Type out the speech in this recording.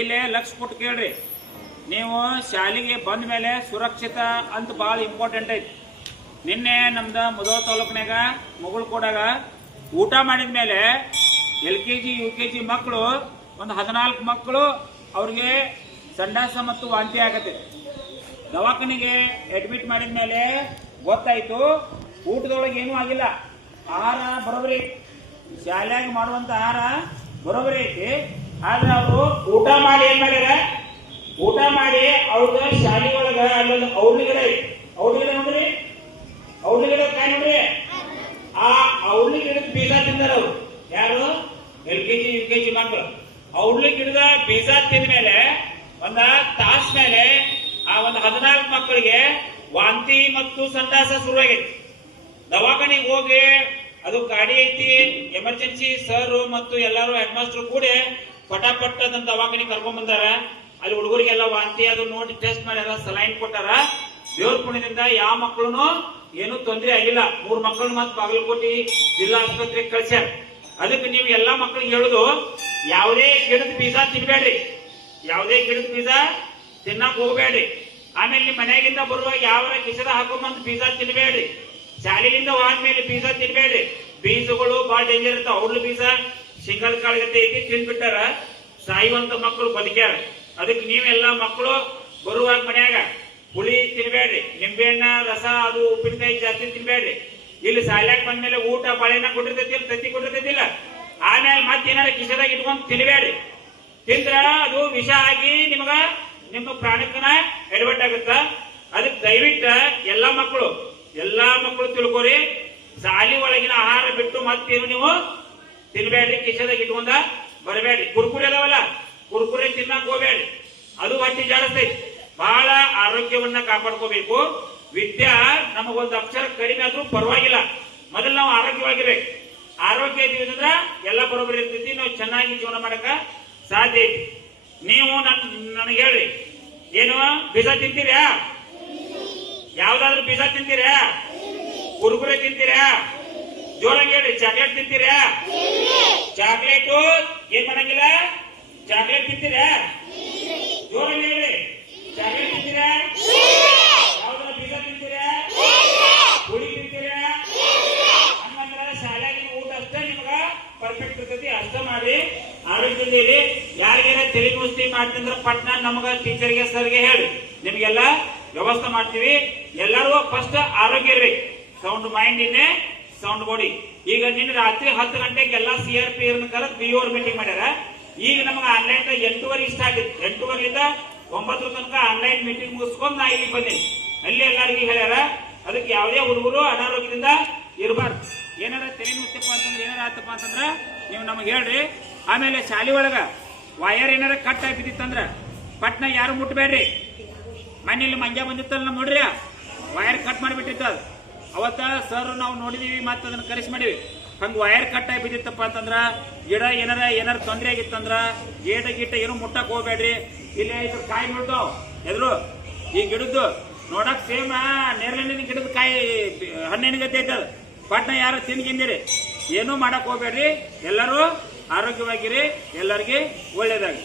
ಇಲ್ಲೇ ಲಕ್ಷ ಕೊಟ್ಟು ಕೇಳ್ರಿ. ನೀವು ಶಾಲೆಗೆ ಬಂದ ಮೇಲೆ ಸುರಕ್ಷಿತ ಅಂತ ಭಾಳ ಇಂಪಾರ್ಟೆಂಟ್ ಐತಿ. ನಿನ್ನೆ ನಮ್ದು ಮುಧೋಳ ತಾಲೂಕಿನಾಗ ಮುಗುಳ್ಕೋಡಾಗ ಊಟ ಮಾಡಿದ ಮೇಲೆ LKG UKG ಮಕ್ಕಳು ಒಂದು 14 ಮಕ್ಕಳು ಅವ್ರಿಗೆ ಸಂಡಾಸ ಮತ್ತು ವಾಂತಿ ಆಗತ್ತೆ. ದವಾಖಾನೆಗೆ ಅಡ್ಮಿಟ್ ಮಾಡಿದ ಮೇಲೆ ಗೊತ್ತಾಯ್ತು ಊಟದೊಳಗೆ ಏನೂ ಆಗಿಲ್ಲ, ಆಹಾರ ಬರೋಬರಿ, ಶಾಲೆಯಾಗ ಮಾಡುವಂತ ಆಹಾರ ಬರೋಬರಿ ಐತಿ. ಆದ್ರೆ ಅವರು ಊಟ ಮಾಡಿ ಏನ್ ಮಾಡ್ಯಾರ, ಊಟ ಮಾಡಿ ಅವ್ರದ ಶಾಲೆ ಒಳಗ ಅಲ್ಲೊಂದು ಔಡ್ಲಿ ಗಿಡ ಐತಿ. ಔಡ್ಲಿ ಗಿಡ ನೋಡ್ರಿ, ಔಡ್ಲಿ ಗಿಡ ಕಾಯಿ ನೋಡ್ರಿ, ಆ ಔಡ್ಲಿ ಗಿಡದ ಬೀಜ ತಿಂದಾರ ಅವ್ರು. ಯಾರು? LKG UKG ಮಕ್ಕಳು. ಔಡ್ಲಿ ಗಿಡದ ಬೀಜ ತಿಂದ ಮೇಲೆ ಒಂದ ತಾಸ್ ಮೇಲೆ ಆ ಒಂದು 14 ಮಕ್ಕಳಿಗೆ ವಾಂತಿ ಮತ್ತು ಸಂಡಾಸ ಶುರುವಾಗೈತಿ. ದವಾಖಾನಿಗೆ ಹೋಗಿ ಅದು ಗಾಡಿ ಐತಿ, ಎಮರ್ಜೆನ್ಸಿ ಸರ್ ಮತ್ತು ಎಲ್ಲಾರು ಹೆಡ್ ಮಾಸ್ಟರ್ ಕೂಡ ಪಟಾಪಟ್ ಅದನ್ನ ದವಾಖಾನಿಗೆ ಕರ್ಕೊಂಡ್ ಬಂದಾರ. ಅಲ್ಲಿ ಹುಡುಗರಿಗೆಲ್ಲ ವಾಂತಿ ಅದು ನೋಡಿ ಟೆಸ್ಟ್ ಮಾಡ್ಯಾರ, ಸಲೈನ್ ಕೊಟ್ಟಾರ. ದೇವ್ರ ಪುಣ್ಯದಿಂದ ಯಾವ ಮಕ್ಕಳು ಏನು ತೊಂದರೆ ಆಗಿಲ್ಲ. 3 ಮಕ್ಕಳು ಮತ್ತೆ ಬಾಗಲಕೋಟೆ ಜಿಲ್ಲಾ ಆಸ್ಪತ್ರೆಗೆ ಕಳ್ಸ್ಯಾರ. ಅದಕ್ಕೆ ನೀವು ಎಲ್ಲಾ ಮಕ್ಕಳಿಗೆ ಹೇಳುದು, ಯಾವುದೇ ಗಿಡದ ಬೀಜ ತಿನ್ಬೇಡ್ರಿ, ಯಾವುದೇ ಗಿಡದ ಬೀಜ ತಿನ್ನಕ್ ಹೋಗ್ಬೇಡ್ರಿ. ಆಮೇಲೆ ನಿಮ್ ಮನೆಯಾಗಿಂದ ಬರುವಾಗ ಯಾವ ಕಿಸದ ಹಾಕೊಂಬಂದ್ ಬೀಜ ತಿನ್ಬೇಡ್ರಿ. ಶಾಲೆಯಿಂದ ಹೋದ್ಮೇಲೆ ಬೀಜ ತಿನ್ಬೇಡ್ರಿ. ಬೀಜಗಳು ಬಹಳ ಡೇಂಜರ್ ಇರ್ತಾವ. ಔಡ್ಲ ಬೀಜ ಸಿಂಗಲ್ ಕಾಳಗತ್ತೆ ಐತಿ, ತಿನ್ಬಿಟ್ಟಾರ ಸಾಯುವಂತ ಮಕ್ಕಳು ಬದುಕ್ಯಾರ. ಅದಕ್ಕೆ ನೀವೆಲ್ಲಾ ಮಕ್ಕಳು ಬರುವಾಗ ಮನ್ಯಾಗ ಹುಳಿ ತಿನ್ಬೇಡ್ರಿ, ನಿಂಬೆಹಣ್ಣ ರಸ ಅದು ಉಪ್ಪಿನಕಾಯಿ ಜಾಸ್ತಿ ತಿನ್ಬೇಡ್ರಿ. ಇಲ್ಲಿ ಶಾಲ್ಯಾಗ ಬಂದ್ಮೇಲೆ ಊಟ ಬಾಳೆಹಣ್ಣ ಕೊಟ್ಟಿರ್ತೈತಿಲ್ಲ, ತತ್ತಿ ಕೊಟ್ಟಿರ್ತೈತಿಲ್ಲ, ಆಮೇಲೆ ಮತ್ತೇನಾರ ಕಿಸದಾಗ ಇಟ್ಕೊಂಡ್ ತಿನ್ಬೇಡ್ರಿ. ತಿಂದ್ರ ಅದು ವಿಷ ಆಗಿ ನಿಮ್ಮ ಪ್ರಾಣಕ್ಕನ ಎಡವಟ್ಟಾಗುತ್ತ. ಅದಕ್ಕೆ ದಯವಿಟ್ಟು ಎಲ್ಲಾ ಮಕ್ಕಳು ತಿಳ್ಕೊರಿ, ಶಾಲಿ ಒಳಗಿನ ಆಹಾರ ಬಿಟ್ಟು ಮತ್ತೇನು ನೀವು ತಿನ್ಬೇಡ್ರಿ, ಕಿಸದಾಗ ಇಟ್ಕೊಂಡ ಬರಬೇಡ್ರಿ. ಕುರ್ಕುರೆ ಅದಾವಲ್ಲ, ಕುರ್ಕುರೆ ತಿನ್ನಕ್ ಹೋಗ್ಬೇಡ್ರಿ, ಅದು ಹೊಟ್ಟಿ ಜಾಡಿಸ್ತೈತಿ. ಬಹಳ ಆರೋಗ್ಯವನ್ನ ಕಾಪಾಡ್ಕೋಬೇಕು. ವಿದ್ಯಾ ನಮಗೊಂದು ಅಕ್ಷರ ಕಡಿಮೆ ಆದ್ರೂ ಪರವಾಗಿಲ್ಲ, ಮೊದಲು ನಾವು ಆರೋಗ್ಯವಾಗಿರ್ಬೇಕು. ಆರೋಗ್ಯ ಇದೀವಿ ಅಂದ್ರ ಎಲ್ಲ ಬರೋಬ್ಬರಿ ಇರ್ತೈತಿ, ನಾವು ಚೆನ್ನಾಗಿ ಜೀವನ ಮಾಡಕ ಸಾಧ್ಯ ಐತಿ. ನೀವು ನನಗೆ ಹೇಳ್ರಿ, ಏನು ಬೀಜ ತಿಂತೀರಾ? ಯಾವ್ದಾದ್ರು ಬೀಜ ತಿಂತೀರಾ? ಕುರ್ಕುರೆ ತಿಂತೀರಾ? ಜೋರಾಗಿ ಹೇಳ್ರಿ. ಚಾಕ್ಲೇಟ್ ತಿಂತೀರಾ? ಚಾಕ್ಲೇಟು ಏನ್ ಮಾಡಂಗಿಲ್ಲ, ಚಾಕ್ಲೇಟ್ ತಿಂತೀರಾ? ಜೋರಾಗಿ ಹೇಳ್ರಿ. ಚಾಕ್ಲೇಟ್ ತಿಂತೀರಾ? ಯಾವ್ದಾರ ಬೀಜ ತಿಂತೀರಾ? ಹುಳಿ ತಿಂತೀರಾ? ಹಂಗಂದ್ರ ಶಾಲೆಯಾಗಿನ ಊಟ ಅಷ್ಟೇ ನಿಮಗ ಪರ್ಫೆಕ್ಟ್ ಇರ್ತೈತಿ. ಅರ್ಥ ಮಾಡಿ ಆರೋಗ್ಯದಲ್ಲಿ ಯಾರಿಗಾರ ತೆಲಿಗುಸ್ತಿ ಮಾಡ್ತಂದ್ರ ಪಟ್ನ ನಮಗ ಟೀಚರ್ಗೆ ಸರ್ಗೆ ಹೇಳಿ, ನಿಮ್ಗೆಲ್ಲ ವ್ಯವಸ್ಥೆ ಮಾಡ್ತೀವಿ. ಎಲ್ಲರೂ ಫಸ್ಟ್ ಆರೋಗ್ಯ ಇರ್ಬೇಕು. ಸೌಂಡ್ ಮೈಂಡ್ ಇನ್ನೇ ಸೌಂಡ್ ಬಾಡಿ. ಈಗ ನಿನ್ನ ರಾತ್ರಿ 10 ಗಂಟೆಗೆ ಎಲ್ಲ CRP ಕರೆದು BO ಮೀಟಿಂಗ್ ಮಾಡ್ಯಾರ. ಈಗ ನಮಗೆ ಆನ್ಲೈನ್ 8:30 ಇಷ್ಟ ಆಗಿತ್ತು. 8:30ರಿಂದ 9 ತನಕ ಆನ್ಲೈನ್ ಮೀಟಿಂಗ್ ಮುಗಿಸ್ಕೊಂಡು ನಾ ಇಲ್ಲಿ ಬಂದೀನಿ. ಅಲ್ಲಿ ಎಲ್ಲರಿಗೂ ಹೇಳ್ಯಾರ, ಅದಕ್ಕೆ ಯಾವುದೇ ಹುಡುಗರು ಅನಾರೋಗ್ಯದಿಂದ ಇರಬಾರ್ದು. ಏನಾರ ತಲೆ ನುಸ್ತಪ್ಪ ಅಂತಂದ್ರೆ, ಏನಾರ ಆತಪ್ಪ ಅಂತಂದ್ರ ನೀವು ನಮಗೆ ಹೇಳ್ರಿ. ಆಮೇಲೆ ಶಾಲೆ ಒಳಗ ವಯರ್ ಏನಾರ ಕಟ್ ಆಗಿ ಬಿದ್ದಿತ್ತಂದ್ರ ಪಟ್ನ ಯಾರು ಮುಟ್ಬೇಡ್ರಿ. ಮನೇಲಿ ಮಂಜ ಬಂದಿತ್ತಲ್ಲ ನೋಡ್ರಿ, ವಯರ್ ಕಟ್ ಮಾಡಿಬಿಟ್ಟಿತ್ತು. ಅವತ್ತ ಸರ್ ನಾವು ನೋಡಿದೀವಿ, ಮತ್ತೆ ಅದನ್ನ ಕರೆಸಿ ಮಾಡಿವಿ. ಹಂಗ ವಯರ್ ಕಟ್ ಆಗಿ ಬಿದ್ದಿತ್ತಪ್ಪ ಅಂತಂದ್ರ ಗಿಡ ಏನಾರ ತೊಂದರೆ ಆಗಿತ್ತಂದ್ರ ಗೀಟ ಏನು ಮುಟ್ಟಕ್ ಹೋಗ್ಬೇಡ್ರಿ. ಇಲ್ಲಿ ಕಾಯಿ ನೋಡ್ತಾವ್ ಎದ್ರು, ಈ ಗಿಡದ್ದು ನೋಡಕ್ ಸೇಮ್ ನೇರಳೆಣ್ಣಿನ ಗಿಡದ ಕಾಯಿ ಹಣ್ಣಿನ ಗತಿ ಐತದ. ಪಟ್ನ ಯಾರು ತಿನ್ಗಿಂದಿರಿ, ಏನೂ ಮಾಡಕ್ ಹೋಗ್ಬೇಡ್ರಿ. ಎಲ್ಲರೂ ಆರೋಗ್ಯವಾಗಿರಿ, ಎಲ್ಲರಿಗೆ ಒಳ್ಳೇದಾಗಿ.